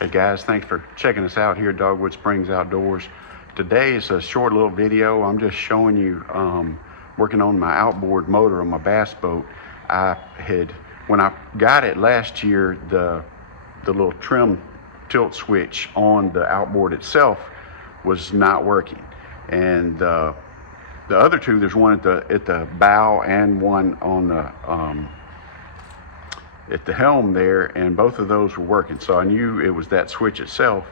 Hey guys, thanks for checking us out here at Dogwood Springs Outdoors. Today is a short little video. I'm just showing you working on my outboard motor on my bass boat. When I got it last year, the little trim tilt switch on the outboard itself was not working. And the other two, there's one at the bow and one on the at the helm there, and both of those were working. So I knew it was that switch itself.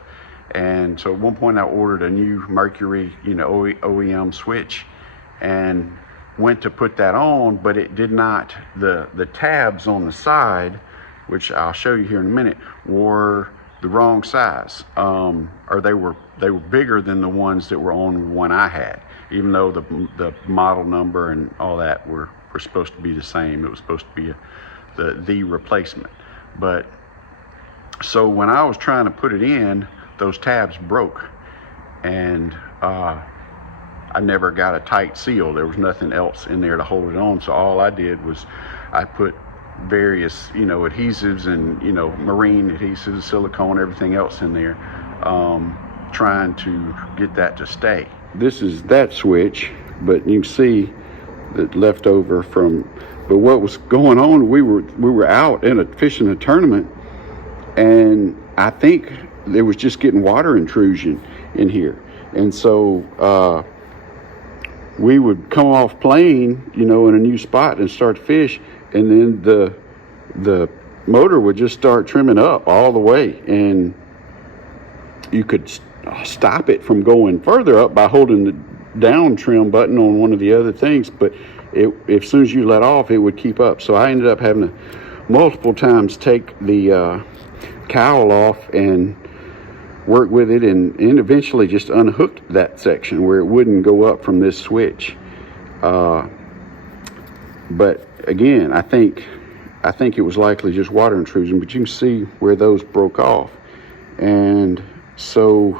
And so at one point I ordered a new Mercury, OEM switch, and went to put that on, but it did not, the tabs on the side, which I'll show you here in a minute, were the wrong size, or they were bigger than the ones that were on the one I had, even though the model number and all that were supposed to be the same. It was supposed to be the replacement. But so when I was trying to put it in, those tabs broke, and I never got a tight seal. There was nothing else in there to hold it on. So all I did was I put various adhesives and marine adhesives, silicone, everything else in there, trying to get that to stay. This is that switch, but you can see that left over from, but what was going on, we were out fishing a tournament, and I think there was just getting water intrusion in here. And so we would come off playing, in a new spot and start to fish, and then the motor would just start trimming up all the way, and you could stop it from going further up by holding the down trim button on one of the other things, but as soon as you let off, it would keep up. So I ended up having to multiple times take the cowl off and work with it, and eventually just unhooked that section where it wouldn't go up from this switch. But again, I think it was likely just water intrusion, but you can see where those broke off. And so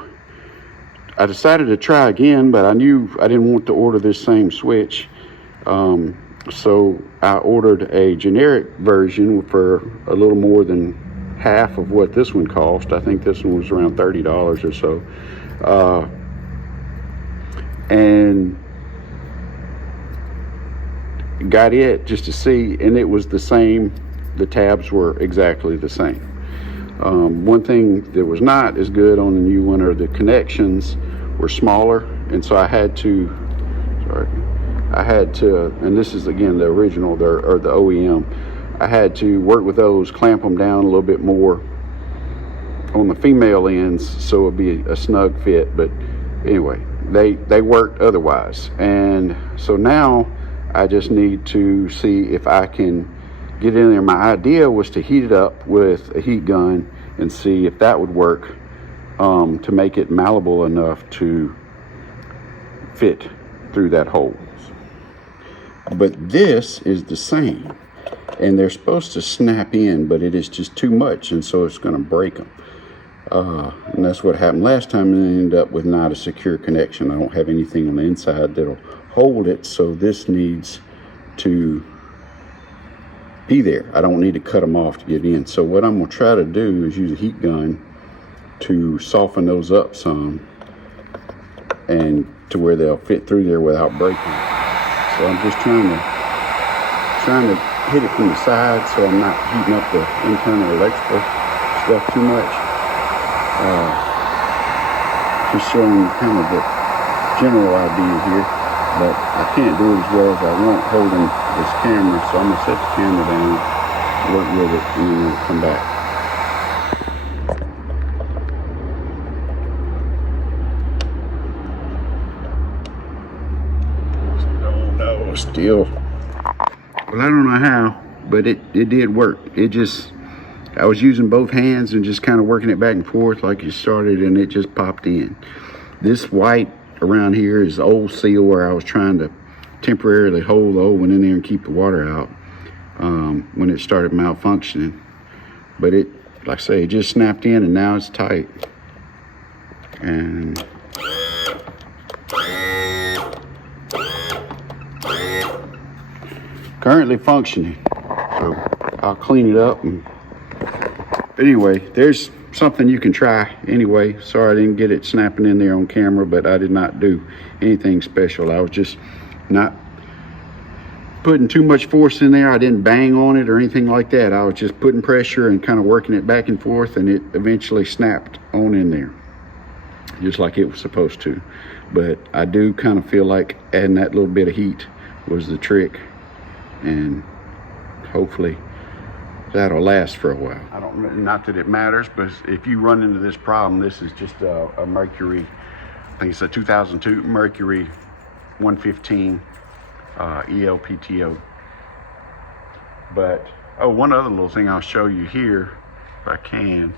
I decided to try again, but I knew I didn't want to order this same switch. So I ordered a generic version for a little more than half of what this one cost. I think this one was around $30 or so. And got it just to see, and it was the same. The tabs were exactly the same. One thing that was not as good on the new one are the connections were smaller, and so I had to, and this is again the original, or the OEM, I had to work with those, clamp them down a little bit more on the female ends so it'd be a snug fit. But anyway, they worked otherwise. And so now I just need to see if I can get in there. My idea was to heat it up with a heat gun and see if that would work, to make it malleable enough to fit through that hole. But this is the same, and they're supposed to snap in, but it is just too much, and so it's going to break them. And that's what happened last time, and I ended up with not a secure connection. I don't have anything on the inside that'll hold it, so this needs to be there. I don't need to cut them off to get in. So what I'm going to try to do is use a heat gun to soften those up some, and to where they'll fit through there without breaking. So I'm just trying to hit it from the side so I'm not heating up the internal electrical stuff too much. Just showing you kind of the general idea here, but I can't do it as well as I want holding this camera, so I'm going to set the camera down, work with it, and then we'll come back. Still, well, I don't know how, but it did work. I was using both hands and just kind of working it back and forth like you started, and it just popped in. This white around here is the old seal where I was trying to temporarily hold the old one in there and keep the water out when it started malfunctioning. But it, like I say, it just snapped in, and now it's tight. And currently functioning. So I'll clean it up. But anyway, there's something you can try anyway. Sorry I didn't get it snapping in there on camera, but I did not do anything special. I was just not putting too much force in there. I didn't bang on it or anything like that. I was just putting pressure and kind of working it back and forth, and it eventually snapped on in there, just like it was supposed to. But I do kind of feel like adding that little bit of heat was the trick, and hopefully that'll last for a while. I don't, not that it matters, but if you run into this problem, this is just a Mercury, I think it's a 2002 Mercury 115 ELPTO. But one other little thing I'll show you here, if I can,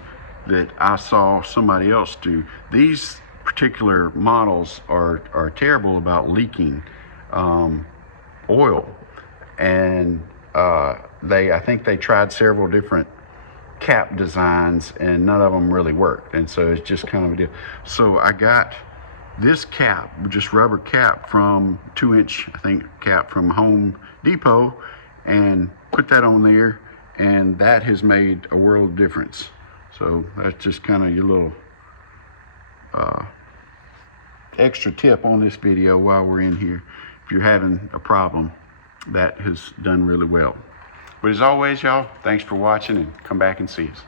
that I saw somebody else do. These particular models are terrible about leaking oil, and I think they tried several different cap designs and none of them really worked, and so it's just kind of a deal. So I got this cap, just rubber cap, from 2-inch, I think, cap from Home Depot, and put that on there, and that has made a world of difference. So that's just kind of your little extra tip on this video while we're in here. If you're having a problem, that has done really well. But as always, y'all, thanks for watching, and come back and see us.